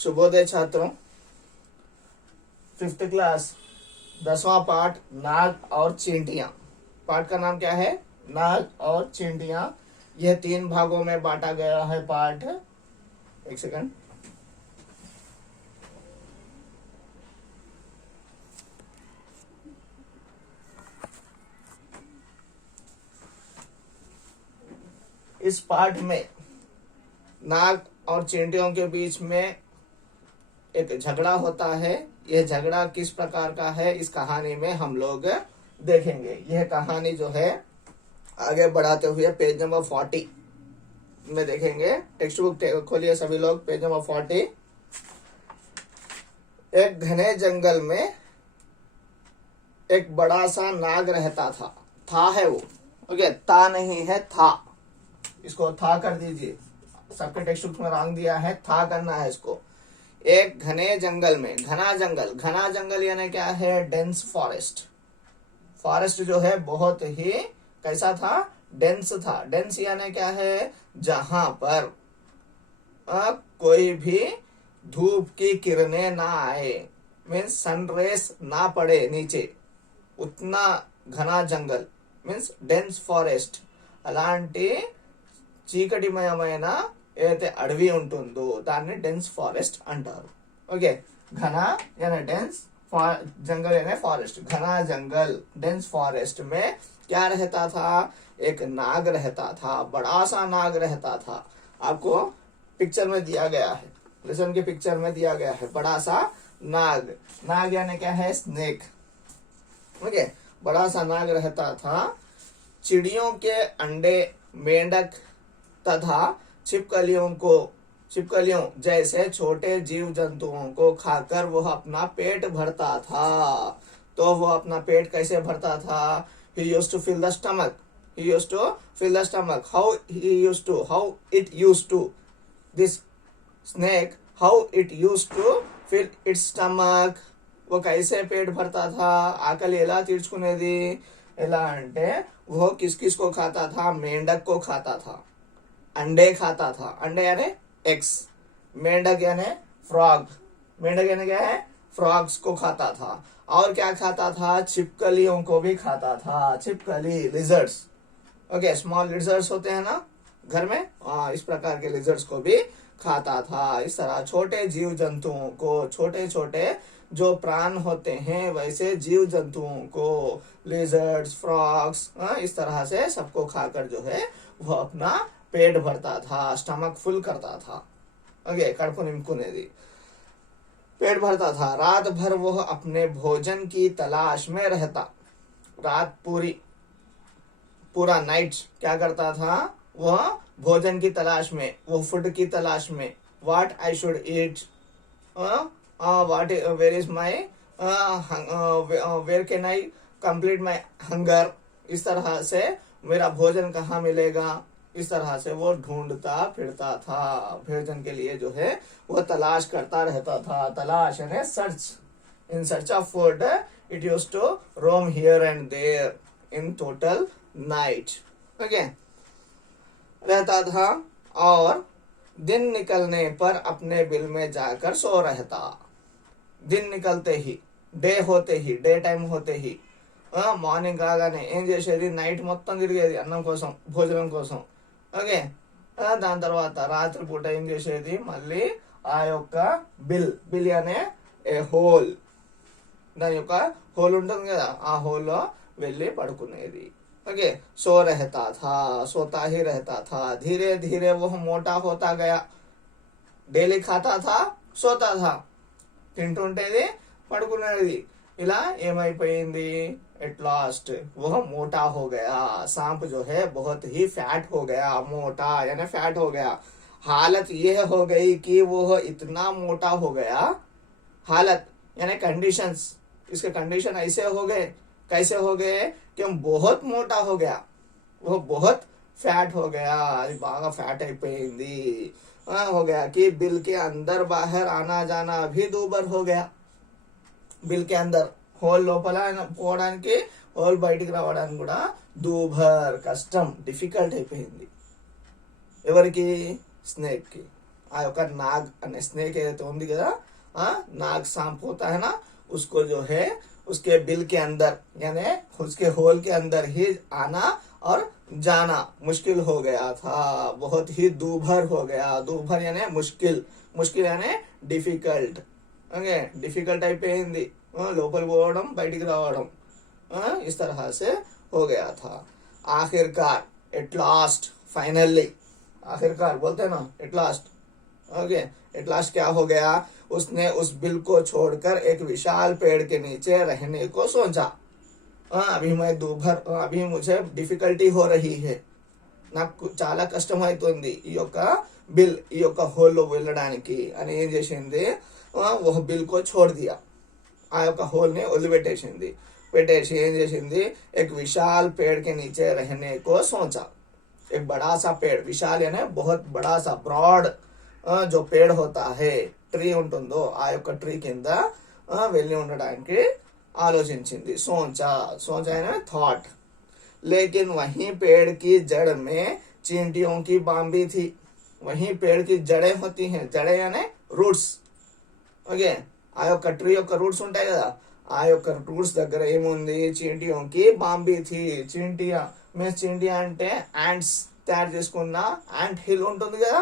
शुभोदय छात्रों। 5th class 10वां पाठ नाग और चींटियां। पाठ का नाम क्या है? नाग और चींटियां। यह 3 भागों में बांटा गया है पाठ। एक सेकंड। इस पाठ में नाग और चींटियों के बीच में एक झगड़ा होता है। यह झगड़ा किस प्रकार का है इस कहानी में हम लोग देखेंगे। यह कहानी जो है आगे बढ़ाते हुए पेज नंबर 40 में देखेंगे। टेक्स्ट बुक खोलिए सभी लोग, पेज नंबर 40। एक घने जंगल में एक बड़ा सा नाग रहता था। था है वो, ओके, ता नहीं है, था। इसको था कर दीजिए। सबके टेक्स्ट बुक में रंग दिया है, था करना है इसको। एक घने जंगल में, घना जंगल, घना जंगल यानी क्या है? Dense forest. फॉरेस्ट जो है बहुत ही कैसा था? डेंस था। डेंस यानी क्या है? जहां पर कोई भी धूप की किरणें ना आए, मीन्स सनरेस ना पड़े नीचे, उतना घना जंगल मीन्स डेंस ఫారెస్ట్। అలాంటి చీకటిమయమైన ఏదైతే అడవి ఉంటుందో దాన్ని డెన్స్ ఫారెస్ట్ అంటారు। ओके, घना यानी डेंस, जंगल यानी फॉरेस्ट। घना जंगल डेंस फॉरेस्ट में क्या रहता था? एक नाग रहता था, बड़ा सा नाग रहता था। आपको पिक्चर में दिया गया है, लेसन के पिक्चर में दिया गया है बड़ा सा नाग। नाग यानी क्या है? स्नेक। ओके, बड़ा सा नाग रहता था। चिड़ियों के अंडे, मेंढक तथा छिपकलियों जैसे छोटे जीव जंतुओं को खाकर वह अपना पेट भरता था। तो वह अपना पेट कैसे भरता था? He used to fill the stomach. He used to fill the stomach. How it used to, this snake, how it used to fill its stomach. वो कैसे पेट भरता था? ఆకలి ఎలా తీర్చుకునేది? ఎలా అంటే वो किस किस को खाता था? मेंढक को खाता था, अंडे खाता था। अंडे यानी एग्स। मेंढक यानी फ्रॉग। मेंढक यानी क्या है? फ्रॉग्स को खाता था। और क्या खाता था? छिपकलियों को भी खाता था। छिपकली, लिजर्ड्स। ओके, स्मॉल लिजर्ड्स होते हैं ना घर में, इस प्रकार के लिजर्ड्स को भी खाता था। इस तरह छोटे जीव जंतुओं को, छोटे छोटे जो प्राण होते हैं वैसे जीव जंतुओं को, लिजर्ड्स, फ्रॉग्स, इस तरह से सबको खाकर जो है वो अपना पेट भरता था, स्टमक फुल करता था। ओके, कड़पु निम्कुनेदी, पेट भरता था। रात भर वह अपने भोजन की तलाश में रहता। रात पूरा नाइट क्या करता था? वह भोजन की तलाश में, वो फूड की तलाश में। What I should eat, where is my, where can I complete my hunger. इस तरह से मेरा भोजन कहाँ मिलेगा, इस तरह से वो ढूंढता फिरता था। भोजन के लिए जो है वो तलाश करता रहता था। तलाश यानी search, in search of food it used to roam here and there in total night. Okay, रहता था। और दिन निकलने पर अपने बिल में जाकर सो रहता। दिन निकलते ही, डे होते ही, डे टाइम होते ही, మార్నింగ్ కాగానే ఏం చేసేది? నైట్ మొత్తం తిరిగేది అన్నం కోసం, భోజనం కోసం। ఓకే, దాని తర్వాత రాత్రి పూట ఏం చేసేది? మళ్ళీ ఆ యొక్క బిల్ అనే ఏ హోల్, దాని యొక్క హోల్ ఉంటుంది కదా, ఆ హోల్లో వెళ్ళి పడుకునేది। ओके, सो रहता था, सोता ही रहता था। धीरे धीरे वह मोटा होता गया। डेली खाता था, सोता था, తింటుంటేది, పడుకునేది। ఇలా ఏమైపోయింది? एट लास्ट वह मोटा हो गया। सांप जो है बहुत ही फैट हो गया, मोटा यानी फैट हो गया। हालत यह हो गई कि वह इतना मोटा हो गया। हालत यानी कंडीशंस, इसके कंडीशन ऐसे हो गए, कैसे हो गए कि हम बहुत मोटा हो गया, वो बहुत फैट हो गया, बागा फैट అయిపోయింది, हो गया कि बिल के अंदर बाहर आना जाना भी दूभर हो गया। बिल के अंदर హోల్ లోపల పోవడానికి, హోల్ బయటికి రావడానికి కూడా దూభర్, కష్టం, డిఫికల్ట్ అయిపోయింది। ఎవరికి? స్నేక్ కి। ఆ యొక్క నాగ్ అనే స్నేక్ ఏదైతే ఉంది కదా, नाग सांप होता है ना, उसको जो है उसके बिल के अंदर यानी उसके होल के अंदर ही आना और जाना मुश्किल हो गया था, बहुत ही दूभर हो गया। दूभर यानी मुश्किल, मुश्किल यानी डिफिकल्ट, ओके डिफिकल्ट అయిపోయింది, లోపలికి పోవడం బయటికి రావడం, इस तरह से हो गया था। आखिरकार एट लास्ट, फाइनली, आखिरकार बोलते हैं ना at last, okay at last क्या हो गया, उसने उस बिल को छोड़कर एक विशाल पेड़ के नीचे रहने को सोचा। अभी मैं दूभर, अभी मुझे डिफिकल्टी हो रही है, నాకు చాలా కష్టమవుతుంది ఈ యొక్క బిల్, ఈ యొక్క హోల్లో వెళ్ళడానికి అని ఏం చేసింది, ఒక బిల్ కో छोड़ दिया, ఆ యొక్క హోల్ ని వదిలిపెట్టేసింది, పెట్టేసి ఏం చేసింది, एक विशाल पेड़ के नीचे रहने को सोचा। एक बड़ा सा पेड़, विशाल यानी बहुत बड़ा सा, ब्रॉड जो पेड़ होता है, ట్రీ ఉంటుందో ఆ యొక్క ట్రీ కింద వెళ్ళి ఉండడానికి ఆలోచించింది। सोचा, सोचा यानी थॉट। लेकिन वहीं पेड़ की जड़ में चींटियों की बाम्बी थी। वहीं पेड़ की जड़ें होती हैं, जड़ें यानी రూట్స్, ఓకే ఆ యొక్క ట్రీ యొక్క రూట్స్ ఉంటాయి కదా, ఆ యొక్క రూట్స్ దగ్గర ఏముంది, చీంటియోంకి బాంబీ థీ। చీంటియా మీన్స్ చీంటియా అంటే యాంట్స్ తయారు చేసుకున్న యాంట్ హిల్ ఉంటుంది కదా,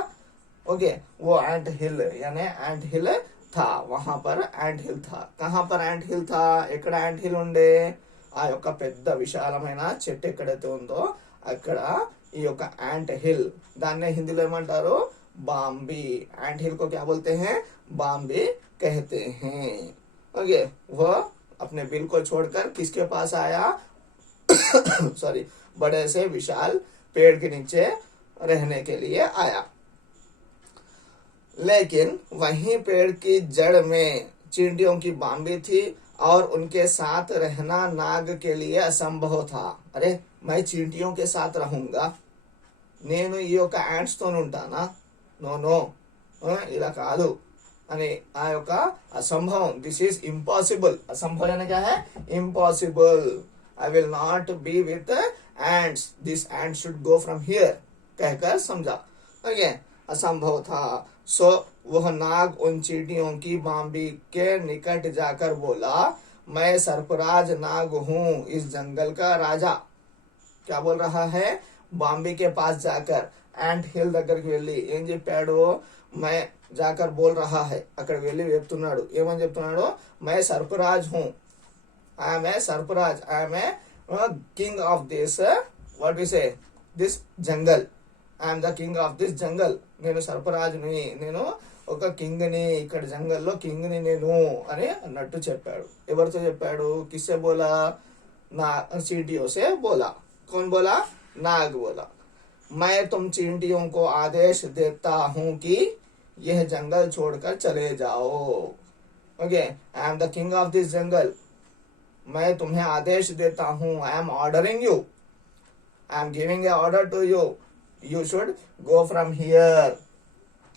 ओके वो एंट हिल यानी एंट हिल था, वहां पर एंट हिल था। कहां पर एंट हिल था, ఎక్కడ एंट हिल ఉండే, ఆ యొక్క పెద్ద విశాలమైన చెట్టు ఎక్కడైతే ఉందో అక్కడ ఈ యొక్క एंट हिल, దాన్నే హిందీలో ఏమంటారు, బాంబీ। एंट हिल को क्या बोलते हैं, बाम्बी कहते हैं, ओके। वो अपने बिल को छोड़कर किसके पास आया सॉरी, बड़े से विशाल पेड़ के नीचे रहने के लिए आया। लेकिन वहीं पेड़ की जड़ में चींटियों की बाम्बी थी और उनके साथ रहना नाग के लिए असंभव था। अरे मैं चींटियों के साथ रहूंगा, నేను ఈ యొక్క యాంట్స్ తో ఉంటానా, నో నో ఇలా కాదు అని ఆ యొక్క అసంభవం, దిస్ ఈజ్ ఇంపాసిబుల్, అసంభవం అంటే क्या है, impossible, I will not be with ants, this ant should go from here कहकर समझा, ओके असंभव था। सो वह नाग उन चींटियों की बाम्बी के निकट जाकर बोला, मैं सरफराज नाग हूँ, इस जंगल का राजा। क्या बोल रहा है, బాంబీ के पास जाकर యాంట్ హిల్ దగ్గరికి వెళ్ళి ఏం చెప్పాడు, मैं जाकर बोल रहा है, అక్కడికి వెళ్ళి చెప్తున్నాడు, ఏమని చెప్తున్నాడు, मैं सरफराज हूँ, I am a Sarfaraz, I am a king of this, what we say, this jungle, I'm the king of this jungle, నేను సర్పరాజుని, నేను ఒక కింగ్ ని, ఇక్కడ జంగల్లో కింగ్ ని నేను అని అన్నట్టు చెప్పాడు। ఎవరితో చెప్పాడు, కిస్సే బోలా, నా चींटियों से बोला। कौन बोला, नाग बोला। मैं तुम चींटियों को आदेश देता हूँ कि यह जंगल छोड़कर चले जाओ, okay I am the king of this jungle, मैं तुम्हें आदेश देता हूँ, I am ordering you, I am giving a order to you, you should go from here.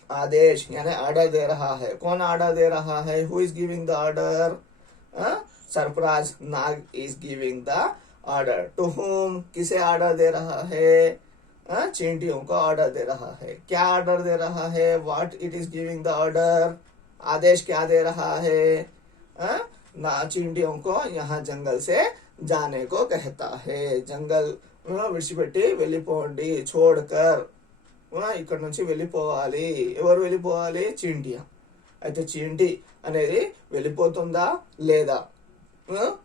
आदेश यानी ऑर्डर दे रहा है, कौन ऑर्डर दे रहा है, who is giving the order, Sarfaraz Nag is giving the order to whom, किसे ऑर्डर दे रहा है, चींटियों को ऑर्डर दे रहा है। क्या ऑर्डर दे रहा है, what it is giving the order, आदेश क्या दे रहा है, ना चींटियों को यहाँ जंगल से जाने को कहता है। जंगल విడిచిపెట్టి వెళ్ళిపోండి, छोड़कर ఇక్కడ నుంచి వెళ్ళిపోవాలి। ఎవరు వెళ్ళిపోవాలి, చీంటియా। అయితే చీంటి అనేది వెళ్ళిపోతుందా లేదా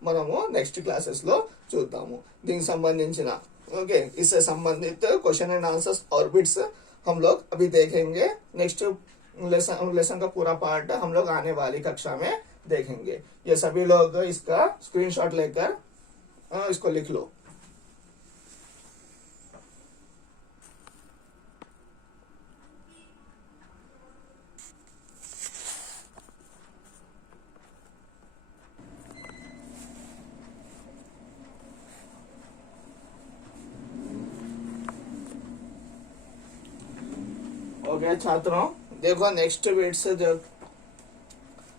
మనము నెక్స్ట్ క్లాసెస్ లో చూద్దాము। దీనికి సంబంధించిన ओके इससे संबंधित क्वेश्चन एंड आंसर्स और बिट्स हम लोग अभी देखेंगे। नेक्स्ट लेसन का पूरा पार्ट हम लोग आने वाली कक्षा में देखेंगे। ये सभी लोग इसका स्क्रीनशॉट लेकर इसको लिख लो। ओके छात्रों देखो नेक्स्ट बिट्स, जो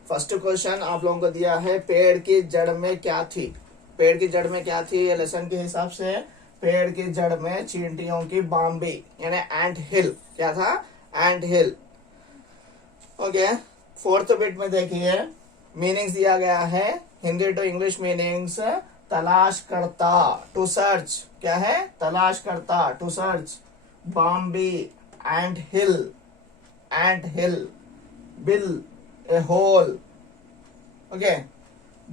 फर्स्ट क्वेश्चन आप लोगों को दिया है, पेड़ की जड़ में क्या थी। पेड़ की जड़ में क्या थी, ये लेसन के हिसाब से पेड़ की जड़ में चींटियों की बाम्बी यानी एंट हिल, क्या था, एंट हिल। ओके, फोर्थ बिट में देखिए मीनिंग्स दिया गया है, हिंदी टू इंग्लिश मीनिंग्स। तलाश करता, टू सर्च, क्या है? तलाश करता, टू सर्च। बॉम्बे, एंड हिल, एंड हिल। बिल, ए होल। ओके,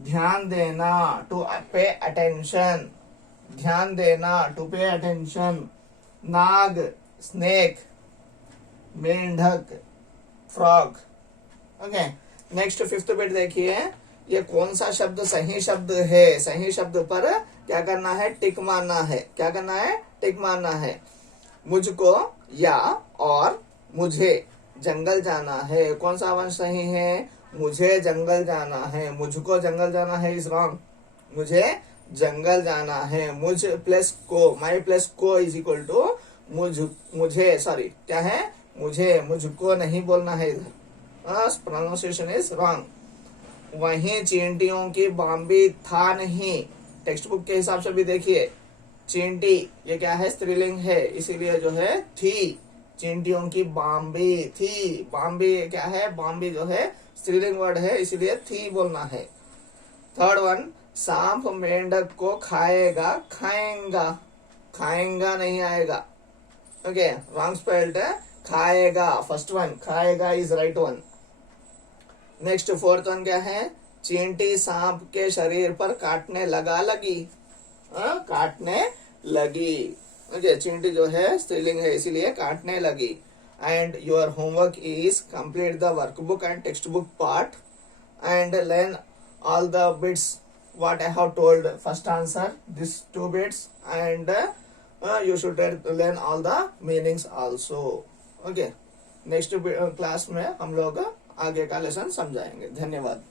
ध्यान देना, टू पे अटेंशन, ध्यान देना, टू पे अटेंशन। नाग, स्नेक। मेंढक, frog. Okay, next fifth bit देखिए, ये कौन सा शब्द सही शब्द है? सही शब्द पर क्या करना है? टिक मारना है। क्या करना है? टिक मारना है। मुझको या और मुझे जंगल जाना है, कौन सा वन सही है? मुझे जंगल जाना है। मुझको जंगल जाना है इज रॉन्ग, मुझे जंगल जाना है। मुझ प्लस को, माई प्लस को इज इक्वल टू मुझे, सॉरी क्या है? मुझे, मुझको नहीं बोलना है इधर, प्रोनाउंसिएशन इज रॉन्ग। वहीं चींटियों की बॉम्बे था नहीं, टेक्स्ट बुक के हिसाब से भी देखिए, चींटी ये क्या है? स्त्रीलिंग है, इसीलिए जो है थी। चींटियों की बॉम्बे थी, बॉम्बे क्या है? बॉम्बे जो है स्त्रीलिंग वर्ड है, इसीलिए थी बोलना है। थर्ड वन, सांप मेंढक को खाएगा, खाएगा, खाएगा नहीं आएगा। ओके, रॉन्ग स्पेल्ड है, खाएगा। फर्स्ट वन खाएगा is right one. Next fourth one क्या है? चींटी सांप के शरीर पर काटने लगा, लगी, काटने लगी। ओके, चींटी जो है स्त्रीलिंग है, इसीलिए काटने लगी। And your homework is complete the workbook and text book part and learn all the bits what I have told. First answer these two bits and you should learn all the meanings also. Okay, next class में हम लोग आगे का lesson समझाएंगे। धन्यवाद।